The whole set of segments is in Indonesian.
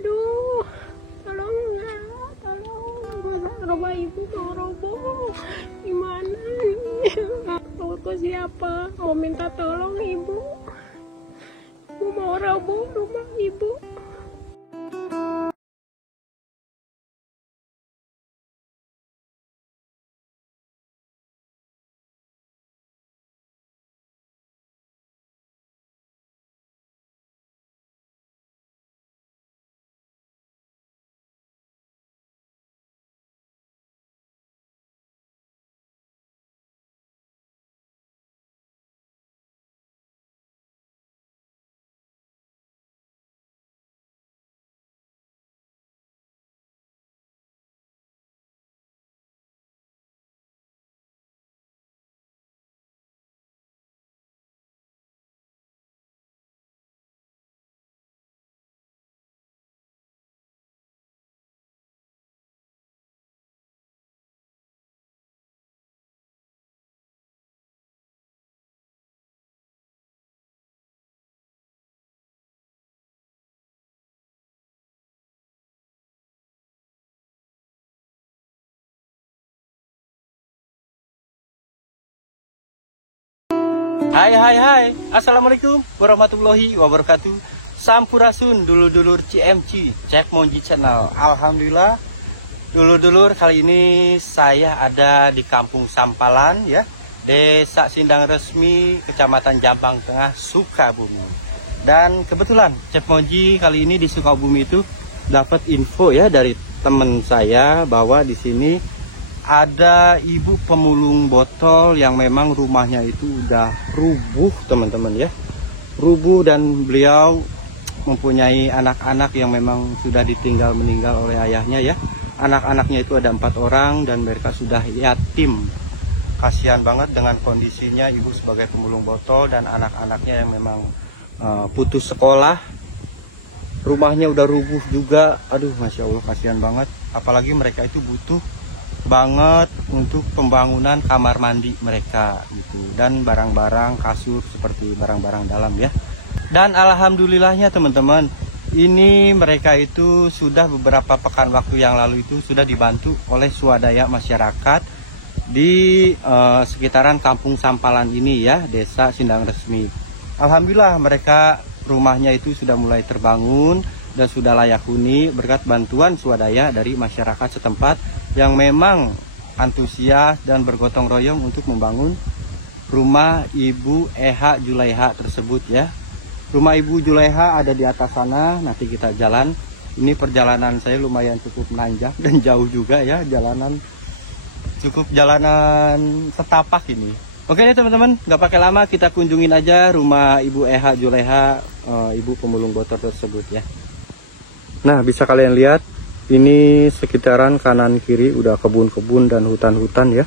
Aduh, tolong ya, tolong. Rumah ibu mau roboh. Gimana nih? Mau ke siapa? Mau minta tolong ibu. Ibu mau roboh rumah ibu. Hai, Assalamualaikum warahmatullahi wabarakatuh. Sampurasun dulur-dulur CMC Cep Monji Channel. Alhamdulillah dulur-dulur, kali ini saya ada di Kampung Sampalan ya, Desa Sindang Resmi, Kecamatan Jambang Tengah, Sukabumi. Dan kebetulan Cep Monji kali ini di Sukabumi itu dapat info ya dari teman saya bahwa di sini ada ibu pemulung botol yang memang rumahnya itu udah rubuh teman-teman ya, rubuh, dan beliau mempunyai anak-anak yang memang sudah ditinggal meninggal oleh ayahnya ya. Anak-anaknya itu ada 4 orang dan mereka sudah yatim. Kasihan banget dengan kondisinya ibu sebagai pemulung botol dan anak-anaknya yang memang putus sekolah. Rumahnya udah rubuh juga. Aduh, Masya Allah, kasihan banget. Apalagi mereka itu butuh banget untuk pembangunan kamar mandi mereka gitu, dan barang-barang kasur seperti barang-barang dalam ya. Dan alhamdulillahnya teman-teman, ini mereka itu sudah beberapa pekan waktu yang lalu itu sudah dibantu oleh swadaya masyarakat di sekitaran Kampung Sampalan ini ya, Desa Sindang Resmi. Alhamdulillah mereka rumahnya itu sudah mulai terbangun dan sudah layak huni berkat bantuan swadaya dari masyarakat setempat yang memang antusias dan bergotong royong untuk membangun rumah Ibu Eha Julaiha tersebut ya. Rumah Ibu Julaiha ada di atas sana, nanti kita jalan. Ini perjalanan saya lumayan cukup menanjak dan jauh juga ya, jalanan setapak ini. Oke nih teman-teman, nggak pakai lama, kita kunjungin aja rumah Ibu Eha Julaiha, ibu pemulung botol tersebut ya. Nah, bisa kalian lihat, ini sekitaran kanan kiri udah kebun-kebun dan hutan-hutan ya.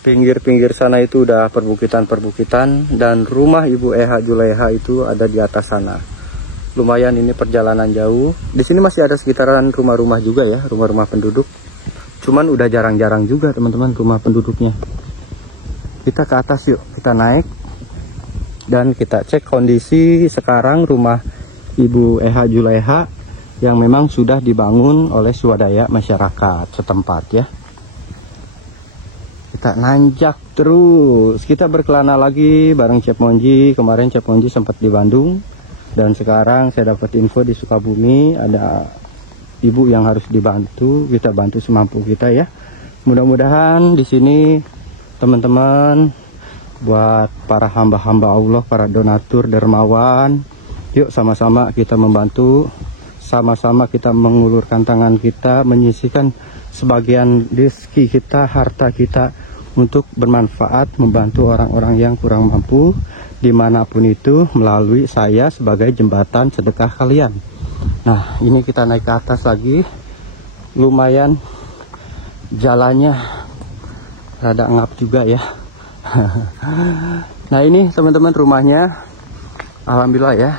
Pinggir-pinggir sana itu udah perbukitan-perbukitan, dan rumah Ibu Eha Julaiha itu ada di atas sana. Lumayan ini perjalanan jauh. Di sini masih ada sekitaran rumah-rumah juga ya, rumah-rumah penduduk. Cuman udah jarang-jarang juga teman-teman rumah penduduknya. Kita ke atas yuk, kita naik dan kita cek kondisi sekarang rumah Ibu Eha Julaiha yang memang sudah dibangun oleh swadaya masyarakat setempat ya. Kita nanjak terus, kita berkelana lagi bareng Cep Monji. Kemarin Cep Monji sempat di Bandung, dan sekarang saya dapat info di Sukabumi ada ibu yang harus dibantu. Kita bantu semampu kita ya. Mudah-mudahan di sini teman-teman, buat para hamba-hamba Allah, para donatur dermawan, yuk sama-sama kita membantu. Sama-sama kita mengulurkan tangan kita, menyisihkan sebagian rezeki kita, harta kita untuk bermanfaat membantu orang-orang yang kurang mampu dimanapun itu, melalui saya sebagai jembatan sedekah kalian. Nah, ini kita naik ke atas lagi, lumayan jalannya rada ngap juga ya. Nah, ini teman-teman rumahnya, alhamdulillah ya.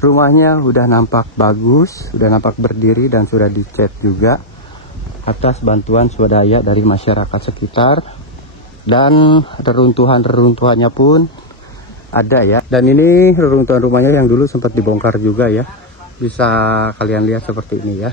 Rumahnya udah nampak bagus, udah nampak berdiri dan sudah dicat juga atas bantuan swadaya dari masyarakat sekitar. Dan reruntuhan-reruntuhannya pun ada ya. Dan ini reruntuhan rumahnya yang dulu sempat dibongkar juga ya. bisa kalian lihat seperti ini ya.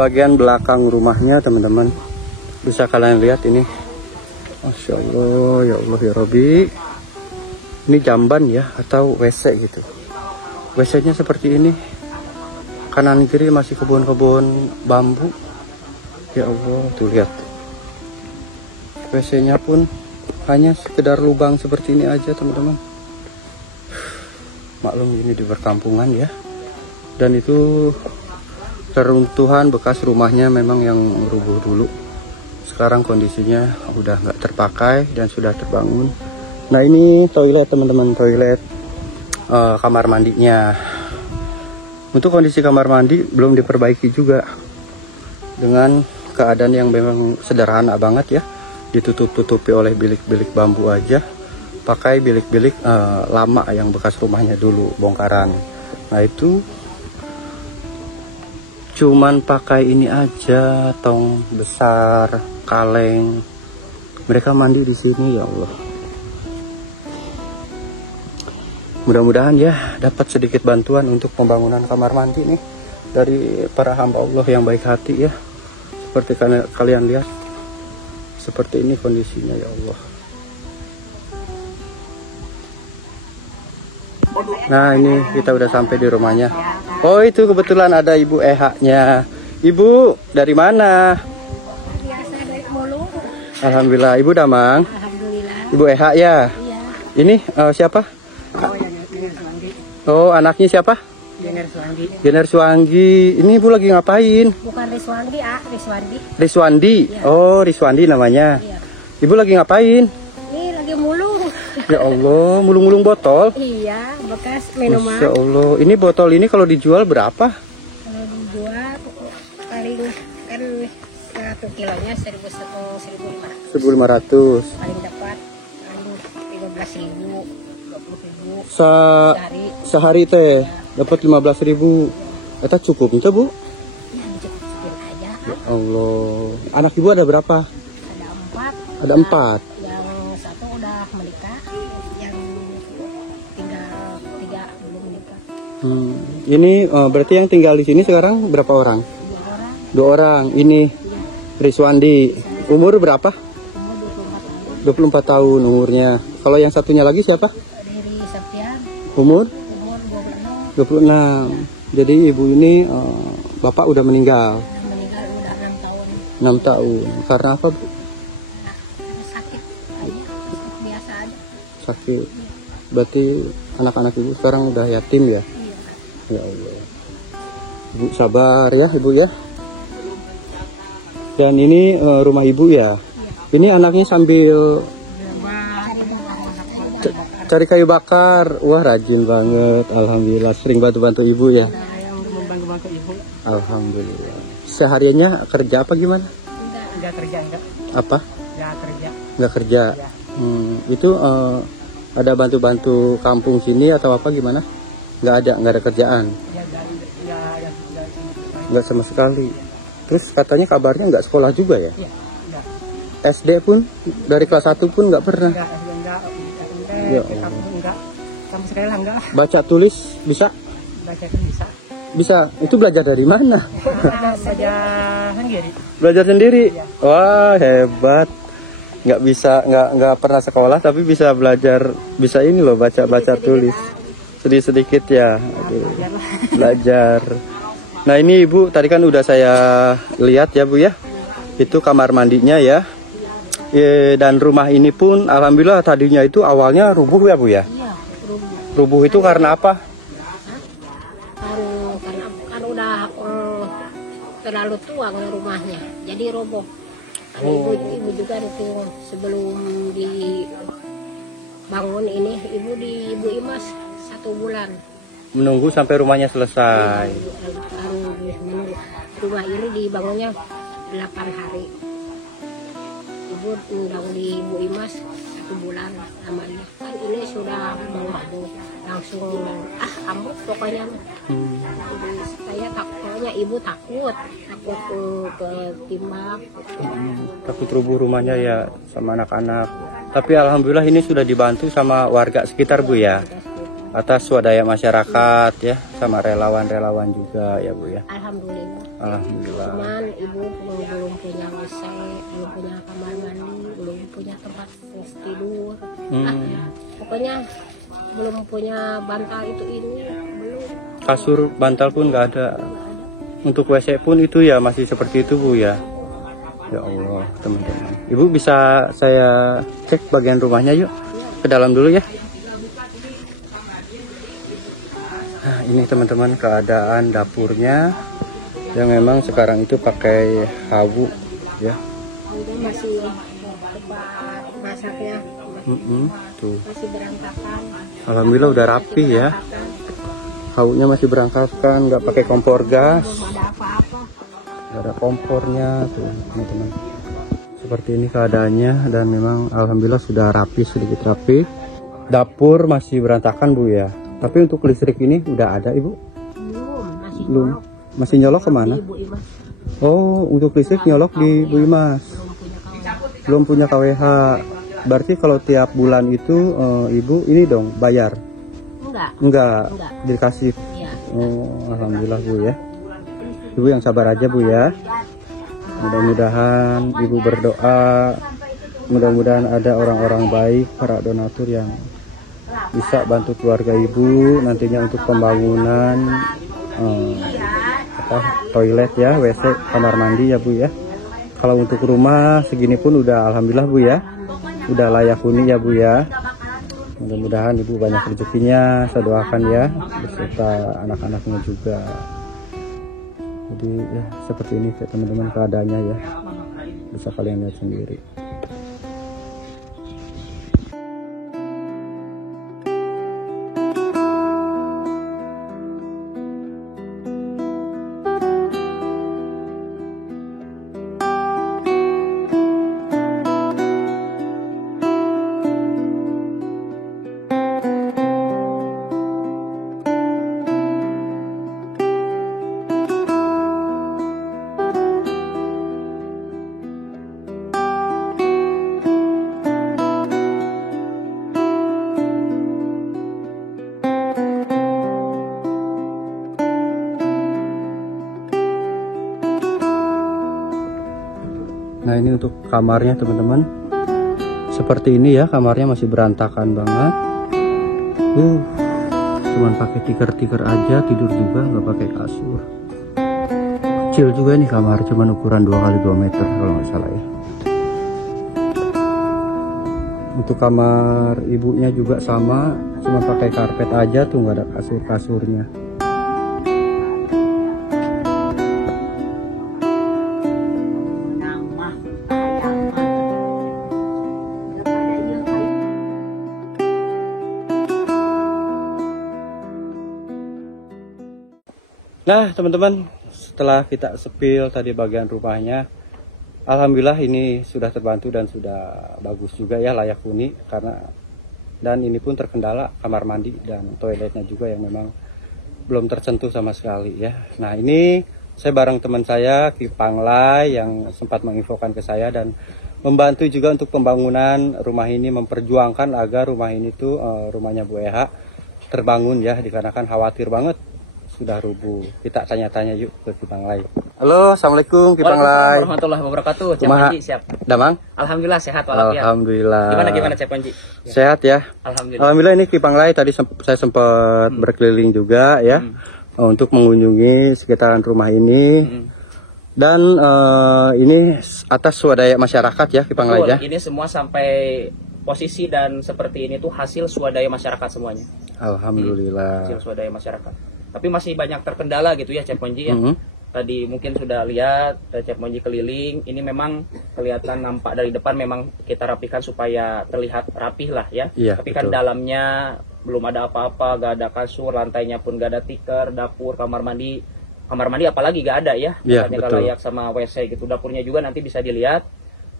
Bagian belakang rumahnya teman-teman, bisa kalian lihat ini. Masya Allah, ya Allah ya Robi. Ini jamban ya, atau WC gitu. WC-nya seperti ini. Kanan kiri masih kebun-kebun bambu. Ya Allah, tuh lihat. WC-nya pun hanya sekedar lubang seperti ini aja teman-teman. Maklum ini di perkampungan ya. Dan itu keruntuhan bekas rumahnya memang yang rubuh dulu. Sekarang kondisinya udah nggak terpakai dan sudah terbangun. Nah ini toilet teman-teman, toilet kamar mandinya. Untuk kondisi kamar mandi belum diperbaiki juga, dengan keadaan yang memang sederhana banget ya. Ditutup-tutupi oleh bilik-bilik bambu aja, pakai bilik-bilik lama yang bekas rumahnya dulu bongkaran. Nah itu cuman pakai ini aja, tong besar, kaleng. Mereka mandi di sini ya Allah. Mudah-mudahan ya dapat sedikit bantuan untuk pembangunan kamar mandi nih dari para hamba Allah yang baik hati ya. Seperti kalian lihat, seperti ini kondisinya ya Allah. Nah ini kita udah sampai di rumahnya. Oh itu kebetulan ada Ibu Eha-nya. Ibu dari mana? Biasa dari Mulu. Alhamdulillah. Ibu Damang. Alhamdulillah. Ibu Eha ya. Iya. Ini siapa? Oh ya, Jener Suwanggi. Oh anaknya siapa? Jener Suwanggi. Jener Suwanggi. Ini Ibu lagi ngapain? Bukan Riswandi, Riswandi. Riswandi. Ya. Oh Riswandi namanya. Iya. Ibu lagi ngapain? Ini lagi mulung. Ya Allah, mulung-mulung botol. Iya, bekas minuman. Masya Allah. Ini botol ini kalau dijual berapa? Kalau dijual paling kan 1 kilonya 1.500. 1.500. Paling dapat paling 15.000, 20.000 sehari. Sehari teh dapat 15.000. Eta cukup itu Bu? Ya, dicukupin aja. Ya Allah. Anak Ibu ada berapa? Ada 4. Ada 4. Yang satu udah menikah, yang tinggal 3 belum menikah. Ini berarti yang tinggal di sini sekarang berapa orang? 2 orang. 2 orang. Ini Riswandi. Umur berapa? Umur 24 tahun umurnya. Kalau yang satunya lagi siapa? Dari Septian. Umur Umur 26. 26. Jadi ibu ini bapak udah meninggal. Udah meninggal udah 6 tahun. 6 tahun. Karena apa Bu? Sakit aja, biasa aja. Sakit. Berarti anak-anak ibu sekarang udah yatim ya? Iya. Ya Allah. Ibu sabar ya ibu ya. Dan ini rumah ibu ya. Ini anaknya sambil cari kayu bakar. Wah rajin banget. Alhamdulillah sering bantu-bantu ibu ya. Yang membantu ibu. Alhamdulillah. Sehariannya kerja apa gimana? Enggak kerja, enggak. Apa? Enggak kerja. Nggak kerja. Itu ada bantu-bantu kampung sini atau apa gimana? Nggak ada kerjaan. Nggak sama sekali. Terus katanya kabarnya nggak sekolah juga ya? Iya, enggak. SD pun dari kelas 1 pun nggak pernah. Enggak. Ya Enggak. Sama sekali lah enggak. Baca tulis bisa? Baca kan bisa. Bisa. Itu belajar dari mana? Belajar sendiri. Belajar sendiri. Wah hebat. Nggak pernah sekolah tapi bisa belajar, bisa ini loh baca tulis. Sedikit ya. Aduh. Belajar. Nah ini ibu tadi kan udah saya lihat ya Bu ya. Itu kamar mandinya ya. Dan rumah ini pun alhamdulillah tadinya itu awalnya rubuh ya Bu ya. Iya, Rubuh itu karena apa? Kan udah terlalu tua rumahnya, jadi roboh. Ibu juga itu sebelum bangun ini ibu di Ibu Imas 1 bulan. Menunggu sampai rumahnya selesai. Menunggu. Rumah ini dibangunnya 8 hari. Ibu undang di Ibu Imas 1 bulan namanya. Kan ini sudah mau langsung ambut pokoknya. Jadi saya takutnya ibu takut ketimbang. Takut rubuh rumahnya ya sama anak-anak. Tapi alhamdulillah ini sudah dibantu sama warga sekitar Bu ya. Atas swadaya masyarakat ya, sama relawan-relawan juga ya Bu ya. Alhamdulillah. Alhamdulillah. Cuman ibu belum punya WC, belum punya kamar mandi, belum punya tempat tidur. Pokoknya belum punya bantal itu ini belum. Kasur bantal pun nggak ada. Untuk WC pun itu ya masih seperti itu Bu ya. Ya Allah teman-teman. Ibu bisa saya cek bagian rumahnya yuk. Ke dalam dulu ya. Nah ini teman-teman keadaan dapurnya. Yang memang sekarang itu pakai hawu ya. Itu masih tempat masaknya. Tuh. Masih berantakan. Alhamdulillah udah rapi ya. Hawunya masih berantakan, nggak pakai kompor gas. Belum ada apa-apa. Nggak ada kompornya tuh teman-teman. Seperti ini keadaannya dan memang alhamdulillah sudah rapi, sedikit rapi. Dapur masih berantakan Bu ya. Tapi untuk listrik ini udah ada Ibu? Belum. Masih nyolok kemana? Ibu Imas. Oh, untuk listrik nyolok di Bu Imas. Belum punya KWH. Berarti kalau tiap bulan itu Ibu ini dong bayar? Enggak. Dikasih. Iya. Oh, alhamdulillah Bu ya. Ibu yang sabar aja Bu ya. Mudah-mudahan Ibu berdoa. Mudah-mudahan ada orang-orang baik, para donatur yang bisa bantu keluarga Ibu nantinya untuk pembangunan toilet ya, WC, kamar mandi ya Bu ya. Kalau untuk rumah segini pun udah alhamdulillah Bu ya. Udah layak huni ya Bu ya. Mudah-mudahan Ibu banyak rezekinya, saya doakan ya, beserta anak-anaknya juga. Jadi ya seperti ini teman-teman keadaannya ya. Bisa kalian lihat sendiri. Nah ini untuk kamarnya teman-teman. Seperti ini ya, kamarnya masih berantakan banget. Cuman pakai tikar-tikar aja, tidur juga nggak pakai kasur. Kecil juga nih kamar, cuman ukuran 2x2 meter kalau nggak salah ya. Untuk kamar ibunya juga sama, cuma pakai karpet aja tuh, nggak ada kasur-kasurnya. Nah teman-teman, setelah kita sepil tadi bagian rumahnya, alhamdulillah ini sudah terbantu dan sudah bagus juga ya, layak huni. Dan ini pun terkendala kamar mandi dan toiletnya juga yang memang belum tersentuh sama sekali ya. Nah ini saya bareng teman saya Ki Panglay yang sempat menginfokan ke saya dan membantu juga untuk pembangunan rumah ini, memperjuangkan agar rumah ini tuh rumahnya Bu Eha terbangun ya, dikarenakan khawatir banget sudah rubuh. Kita tanya-tanya yuk ke Ki Panglay. Halo, assalamualaikum Ki Panglay. Warahmatullahi wabarakatuh. Cep Panji siap. Damang? Alhamdulillah sehat walafiat. Alhamdulillah. Gimana Cep Panji? Sehat ya. Alhamdulillah. Alhamdulillah ini Ki Panglay tadi saya sempat berkeliling juga ya untuk mengunjungi sekitaran rumah ini. Dan ini atas swadaya masyarakat ya Ki Panglay ya. Ini semua sampai posisi dan seperti ini tuh hasil swadaya masyarakat semuanya. Alhamdulillah. Hasil swadaya masyarakat. Tapi masih banyak terkendala gitu ya Cep Panji ya. tadi mungkin sudah lihat Cep Monji keliling, ini memang kelihatan nampak dari depan memang kita rapikan supaya terlihat rapih lah ya. Iya, tapi kan betul. dalamnya belum ada apa-apa, gak ada kasur, lantainya pun gak ada tikar, dapur, kamar mandi apalagi gak ada ya. Iya, Misalnya gak betul. layak sama WC gitu. Dapurnya juga nanti bisa dilihat,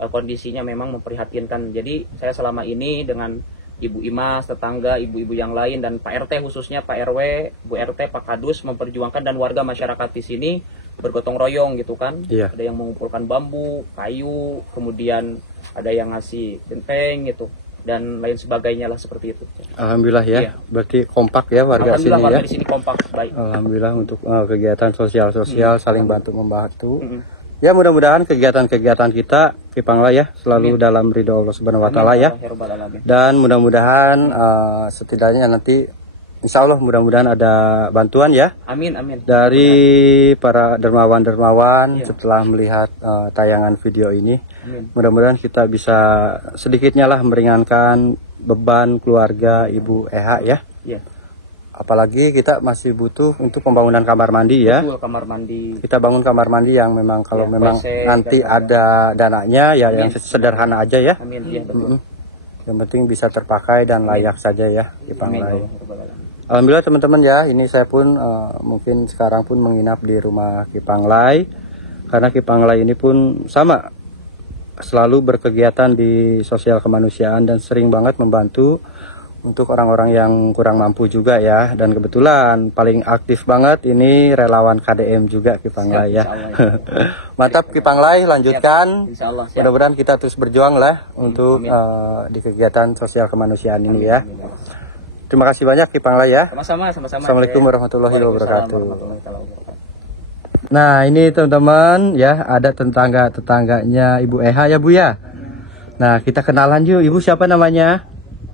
kondisinya memang memprihatinkan. Jadi saya selama ini dengan Ibu Imas, tetangga, ibu-ibu yang lain, dan Pak RT khususnya, Pak RW, Bu RT, Pak Kadus memperjuangkan, dan warga masyarakat di sini bergotong royong gitu kan. Iya. Ada yang mengumpulkan bambu, kayu, kemudian ada yang ngasih genteng gitu, dan lain sebagainya lah seperti itu. Alhamdulillah ya. Iya. Berarti kompak ya warga sini Alhamdulillah ya. warga di sini kompak, baik. Alhamdulillah untuk kegiatan sosial saling bantu membantu. Mm-mm. Ya mudah-mudahan kegiatan-kegiatan kita Kipangla ya selalu dalam ridho Allah Subhanahu Wa Taala ya. Amin, ya Rabbal Alamin. Dan mudah-mudahan setidaknya nanti Insya Allah mudah-mudahan ada bantuan ya Amin, amin. dari para dermawan-dermawan Iya. setelah melihat tayangan video ini. Amin. Mudah-mudahan kita bisa sedikitnya lah meringankan beban keluarga Ibu Eha ya. Iya. Apalagi kita masih butuh untuk pembangunan kamar mandi ya. Betul, kamar mandi. Kita bangun kamar mandi yang memang kalau Ya, memang WC, nanti dan ada dananya ya yang Amin. sederhana aja ya. Amin, ya betul. Yang penting bisa terpakai dan layak saja ya di Amin, Panglai. ya Rabbal Alamin. Alhamdulillah teman-teman ya, ini saya pun mungkin sekarang pun menginap di rumah Kipanglai karena Kipanglai ini pun sama selalu berkegiatan di sosial kemanusiaan dan sering banget membantu untuk orang-orang yang kurang mampu juga ya. Dan kebetulan paling aktif banget ini relawan KDM juga Kipanglai ya. Siap, insya Allah, ya. Mantap Kipanglai, lanjutkan. Insya Allah, siap. Mudah-mudahan kita terus berjuang lah untuk Amin. di kegiatan sosial kemanusiaan ini ya. Amin, amin. Terima kasih banyak Kipanglai ya. Sama-sama. Assalamualaikum warahmatullahi Waalaikumsalam wabarakatuh. warahmatullahi wabarakatuh. Nah ini teman-teman ya ada tetangganya Ibu Eha ya Bu ya. Nah kita kenalan yuk, Ibu siapa namanya?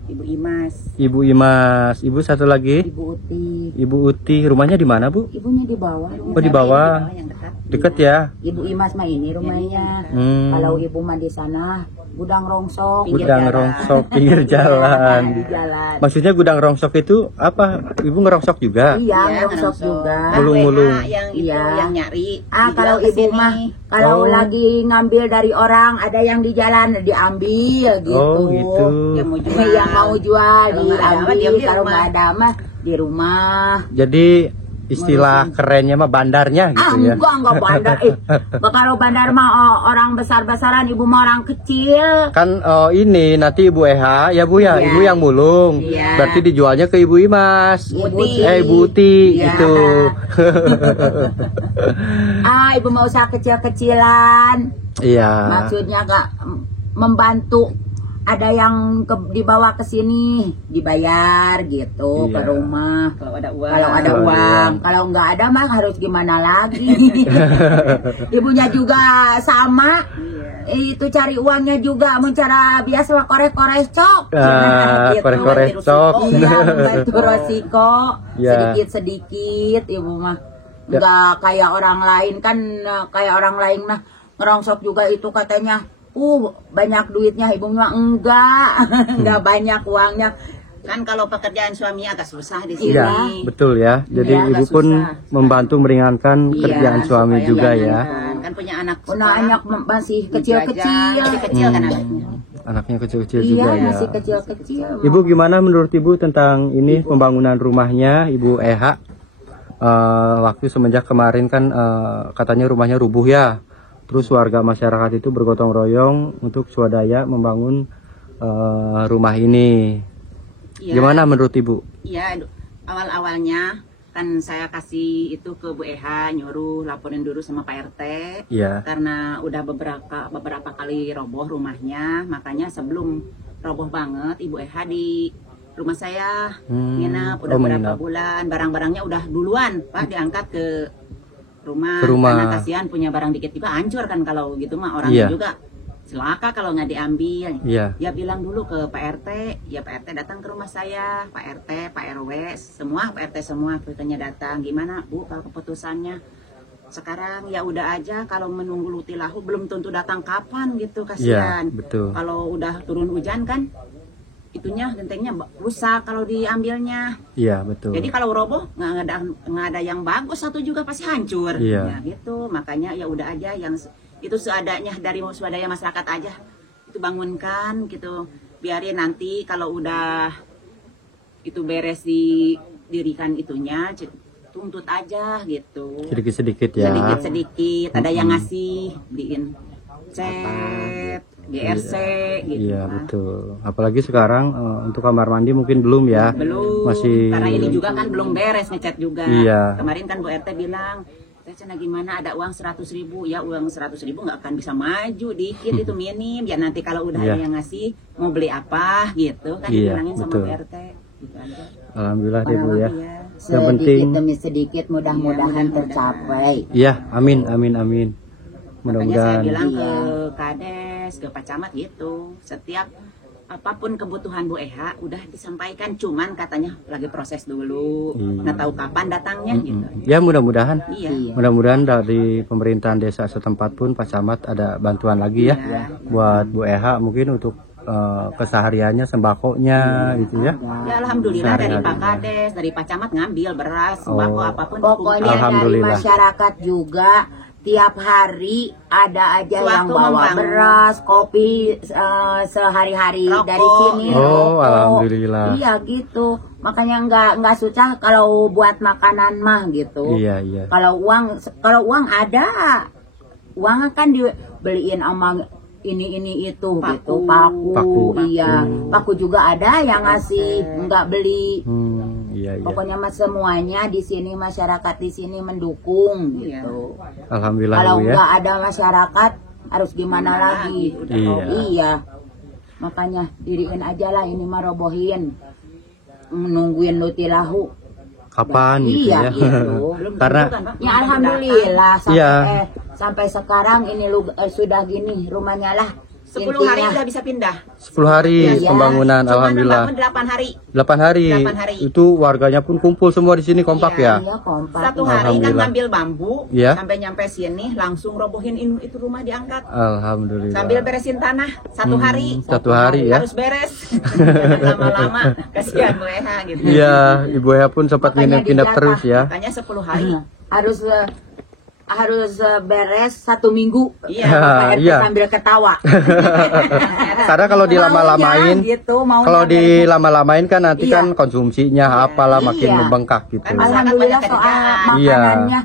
Ibu Imas, Ibu Imas. Ibu satu lagi? Ibu Uti. Ibu Uti. Rumahnya di mana Bu? Ibunya di bawah. Oh di bawah. Yang dekat. Deket ya? Ibu Imas mah ini rumahnya. Hmm. Kalau ibu mah di sana gudang rongsok. Gudang rongsok pinggir jalan. Di jalan. Maksudnya gudang rongsok itu apa? Ibu ngerongsok juga? Iya, rongsok juga. Mulung-mulung. Yang itu Iya. yang nyari. Kalau dijual ibu kesini. mah kalau Oh. lagi ngambil dari orang ada yang di jalan diambil gitu. Oh gitu. Dia mau jual. Yang mau jual Kalau nggak ada mah diambil, diam di kalau rumah. nggak ada mah di rumah. Jadi istilah kerennya mah bandarnya gitu ya. Enggak bandar. Kalau bandar mah orang besar-besaran, ibu mah orang kecil. Kan ini nanti Ibu Eha ya Bu ya, Iya. Ibu yang mulung. Iya. Berarti dijualnya ke Ibu Imas. Ibu Uti. Ibu Uti Iya. gitu. Ibu mau usaha kecil-kecilan. Iya. Maksudnya nggak membantu. Ada yang dibawa ke sini dibayar gitu ke Iya. rumah. Kalau ada uang. Kalau ada Kalau ada uang, uang. kalau nggak ada mah harus gimana lagi. Ibunya juga sama. Itu cari uangnya juga mencara biasa korek-korek cok. Gitu. Korek-korek cok. Iya, membantu resiko Ya. sedikit-sedikit ibu mah. Ya. Enggak kayak orang lain kan, kayak orang lain mah ngerongsok juga itu katanya banyak duitnya, ibu mah enggak. Enggak banyak uangnya. Kan kalau pekerjaan suami agak susah di sini. Iya, betul ya. Jadi Iya, Ibu agak pun susah. membantu meringankan Iya, kerjaan suami Supaya juga jangan ya. Kan punya anak Punya anak masih kecil-kecil. Masih kecil kan anaknya. Anaknya kecil-kecil Iya, juga ya. masih kecil-kecil. Ibu gimana menurut Ibu tentang ini pembangunan rumahnya Ibu Eha? Waktu semenjak kemarin kan katanya rumahnya rubuh ya. Terus warga masyarakat itu bergotong royong untuk swadaya membangun rumah ini. Iya. Gimana menurut Ibu? Iya, awal-awalnya kan saya kasih itu ke Bu Eha, nyuruh laporin dulu sama Pak RT. Iya. Karena udah beberapa kali roboh rumahnya, makanya sebelum roboh banget Ibu Eha di rumah saya nginep udah beberapa menginap. bulan, barang-barangnya udah duluan Pak diangkat ke rumah, Ke rumah. karena kasihan punya barang dikit juga hancur kan kalau gitu mah Iya. orangnya juga celaka kalau nggak diambil. Iya. Dia bilang dulu ke Pak RT, ya Pak RT datang ke rumah saya, Pak RT, Pak RW, semua Pak RT semua katanya datang. Gimana Bu kalau keputusannya? Sekarang ya udah aja, kalau menunggu lutilahu belum tentu datang kapan gitu, Iya, kasihan. betul. Kalau udah turun hujan kan itunya gentengnya rusak kalau diambilnya. Iya, betul. Jadi kalau roboh nggak ada yang bagus, satu juga pasti hancur. Iya. Ya, gitu. Makanya ya udah aja yang itu seadanya dari swadaya masyarakat aja. Itu bangunkan gitu. Biarin nanti kalau udah itu beres didirikan itunya, tuntut aja gitu. Sedikit-sedikit ya. Sedikit-sedikit. Ada yang ngasih, beliin cat, GRC gitu. Iya, betul. Apalagi sekarang untuk kamar mandi mungkin belum ya. Belum. Masih. Karena ini juga kan belum beres ngecat juga. Iya. Kemarin kan Bu RT bilang, Cina gimana ada uang 100.000, ya uang 100.000 nggak akan bisa maju, dikit itu minim, ya nanti kalau udah ada yang ngasih mau beli apa gitu kan dibilangin sama Bu RT gitu aja. Alhamdulillah deh Bu ya. Yang Sedikit penting demi sedikit mudah-mudahan tercapai. iya, amin amin amin. Makanya saya Mudah-mudahan. bilang ke Kades, ke Pak Camat gitu, setiap apapun kebutuhan Bu Eha udah disampaikan, cuman katanya lagi proses dulu, nggak tahu kapan datangnya gitu. Ya mudah-mudahan. Iya. Mudah-mudahan dari pemerintahan desa setempat pun Pak Camat ada bantuan lagi ya buat Bu Eha mungkin untuk kesehariannya, sembakonya gitu ya. Ya alhamdulillah dari Sehari-hari. Pak Kades, dari Pak Camat ngambil beras, sembako apapun. Pokoknya dari Alhamdulillah. masyarakat juga tiap hari ada aja yang Sewaktu bawa membangun. beras, kopi sehari-hari Rokok. dari sini. Oh, rokok. alhamdulillah. Iya gitu. Makanya nggak susah kalau buat makanan mah gitu. Iya, iya. Kalau uang ada, uang kan dibeliin sama ini itu Paku. gitu, paku. Paku. Iya, paku juga ada yang ngasih, nggak beli. Iya, iya. Pokoknya mas semuanya di sini, masyarakat di sini mendukung gitu. Alhamdulillah Kalau Bu ya. nggak ada masyarakat harus gimana lagi? Iya. Iya. Makanya diriin aja lah ini mah robohin. Nungguin lutilahu. Kapan gitu Iya ya. gitu. Karena Ya alhamdulillah sampai Iya. sampai sekarang ini sudah gini rumahnya lah. 10 hari Intinya. udah bisa pindah. 10 hari Iya. pembangunan Cuma alhamdulillah. bangun 8 hari. 8 hari. 8 hari. Itu warganya pun kumpul semua di sini kompak ya. Iya kompak. Satu hari kan Alhamdulillah. ngambil bambu, Iya. sampai nyampe sini langsung robohin itu rumah diangkat. Alhamdulillah. Sambil beresin tanah 1 hari. 1 hari ya. Harus beres. Jangan lama-lama, kasihan Bu Eha gitu. Iya, Ibu Eha pun sempat Makanya nginep-nginep dijatah. terus ya. Makanya 10 hari. harus beres 1 minggu. Iya. Pak RT Iya. sambil ketawa. Karena kalau dilama-lamain, Maunya gitu, maunya kalau beres. dilama-lamain kan nanti Iya. kan konsumsinya apalah makin Iya. membengkak gitu. Kan Alhamdulillah banyak soal kerjaan. Iya. makanannya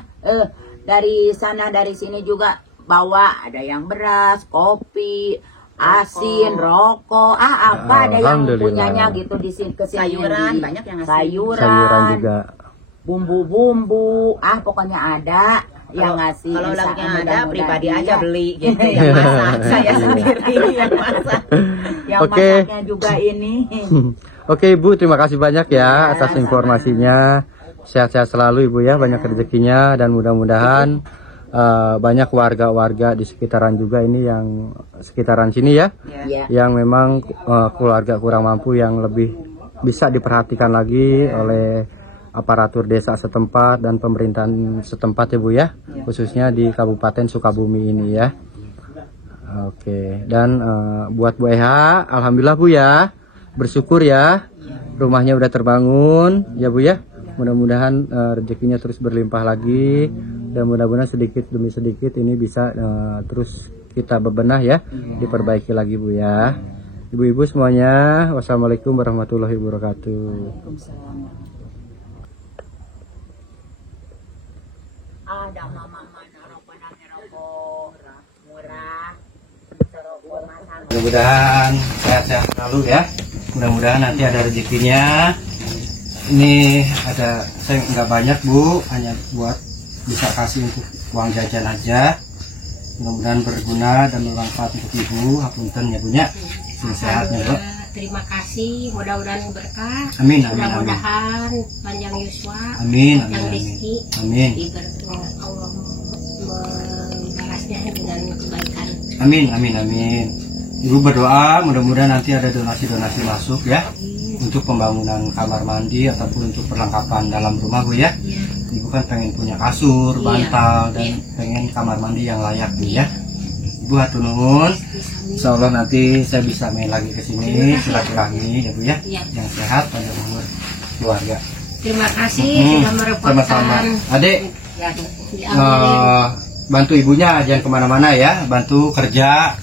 dari sana dari sini juga bawa, ada yang beras, kopi, asin, rokok, apa ada yang Alhamdulillah. punyanya gitu di sini kesini. Sayuran, banyak yang ngasih. Sayuran juga. Bumbu-bumbu, pokoknya ada yang ngasih. Kalau Bisa, lauknya ada, mudah-mudahan. pribadi aja Iya. beli gitu. Yang masak saya sendiri yang masak. Yang Oke. masaknya juga ini. Oke Ibu, terima kasih banyak ya atas informasinya. Sehat-sehat selalu Ibu ya, banyak rezekinya dan mudah-mudahan banyak warga-warga di sekitaran juga ini yang sekitaran sini ya, Iya. yang memang keluarga kurang mampu yang lebih bisa diperhatikan lagi oleh aparatur desa setempat dan pemerintahan setempat ya Bu ya, khususnya di Kabupaten Sukabumi ini ya. Oke, dan buat Bu Eha, alhamdulillah Bu ya, bersyukur ya, rumahnya udah terbangun ya Bu ya. Mudah-mudahan rezekinya terus berlimpah lagi dan mudah-mudahan sedikit demi sedikit ini bisa terus kita bebenah ya, diperbaiki lagi Bu ya. Ibu-ibu semuanya, wassalamualaikum warahmatullahi wabarakatuh. Ada mama mana rokok murah. Mudah-mudahan sehat-sehat selalu ya. Mudah-mudahan nanti ada rezekinya. Ini ada, saya nggak banyak Bu, hanya buat bisa kasih untuk uang jajan aja. Mudah-mudahan berguna dan bermanfaat untuk Ibu. Hapunten ya Bu nya. Sehat-sehatnya Bu. Terima kasih, mudah-mudahan berkah. Amin, amin, amin. Mudah-mudahan panjang yuswa, Amin, panjang amin, rezeki, amin. diberkahi Allah membalasnya dengan kebaikan. Amin, amin, amin. Ibu berdoa mudah-mudahan nanti ada donasi-donasi masuk ya untuk pembangunan kamar mandi ataupun untuk perlengkapan dalam rumah Bu ya. Ibu kan pengen punya kasur, Iya. bantal dan pengen kamar mandi yang layak Bu ya. Ibu hatur nuhun. Insya Allah nanti saya bisa main lagi ke sini silaturahmi ya Bu ya. Yang sehat panjang umur keluarga. Terima kasih sudah merepotkan. Sama-sama. Adek, Diambilin. bantu ibunya jangan kemana-mana ya, bantu kerja,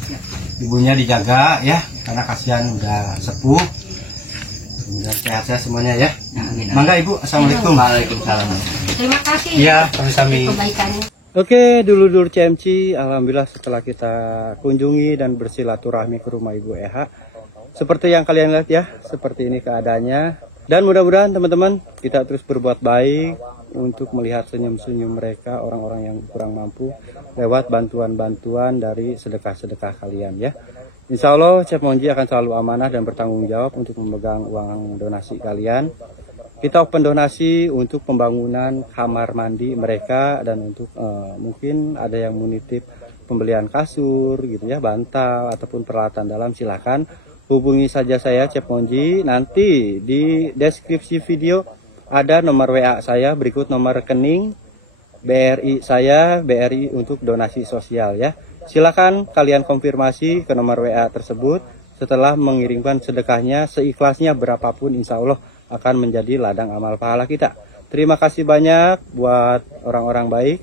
ibunya dijaga ya, karena kasihan udah sepuh. Semoga sehat-sehat semuanya ya. Mangga Ibu, assalamualaikum. Waalaikumsalam. Terima kasih. Iya, sami-sami. Kebaikannya. Oke, dulur-dulur CMC, alhamdulillah setelah kita kunjungi dan bersilaturahmi ke rumah Ibu Eha, seperti yang kalian lihat ya, seperti ini keadaannya. Dan mudah-mudahan teman-teman kita terus berbuat baik untuk melihat senyum-senyum mereka, orang-orang yang kurang mampu, lewat bantuan-bantuan dari sedekah-sedekah kalian ya. Insya Allah Chef Monji akan selalu amanah dan bertanggung jawab untuk memegang uang donasi kalian. Kita open donasi untuk pembangunan kamar mandi mereka dan untuk mungkin ada yang menitip pembelian kasur gitu ya, bantal ataupun peralatan dalam, silakan hubungi saja saya Chef Monji. Nanti di deskripsi video ada nomor WA saya, berikut nomor rekening BRI saya, BRI untuk donasi sosial ya. Silakan kalian konfirmasi ke nomor WA tersebut. Setelah mengirimkan sedekahnya seikhlasnya berapapun, insya Allah akan menjadi ladang amal pahala kita. Terima kasih banyak buat orang-orang baik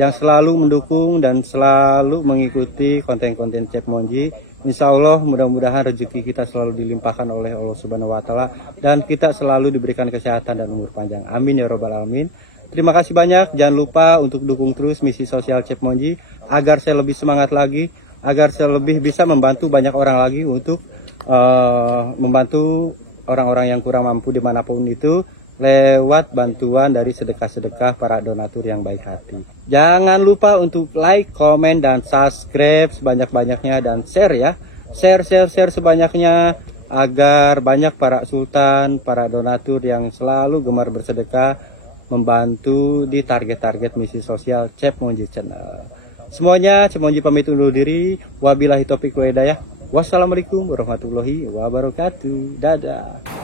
yang selalu mendukung dan selalu mengikuti konten-konten Chef Monji. Insya Allah mudah-mudahan rezeki kita selalu dilimpahkan oleh Allah Subhanahu Wa Taala dan kita selalu diberikan kesehatan dan umur panjang. Amin ya robbal alamin. Terima kasih banyak. Jangan lupa untuk dukung terus misi sosial Chef Monji agar saya lebih semangat lagi, agar saya lebih bisa membantu banyak orang lagi untuk membantu orang-orang yang kurang mampu dimanapun itu lewat bantuan dari sedekah-sedekah para donatur yang baik hati. Jangan lupa untuk like, komen, dan subscribe sebanyak-banyaknya dan share ya. Share sebanyaknya agar banyak para sultan, para donatur yang selalu gemar bersedekah membantu di target-target misi sosial Chef Monji Channel. Semuanya Chef Monji pamit undur diri. Wabillahi taufiq wa hidayah. Wassalamualaikum warahmatullahi wabarakatuh. Dadah.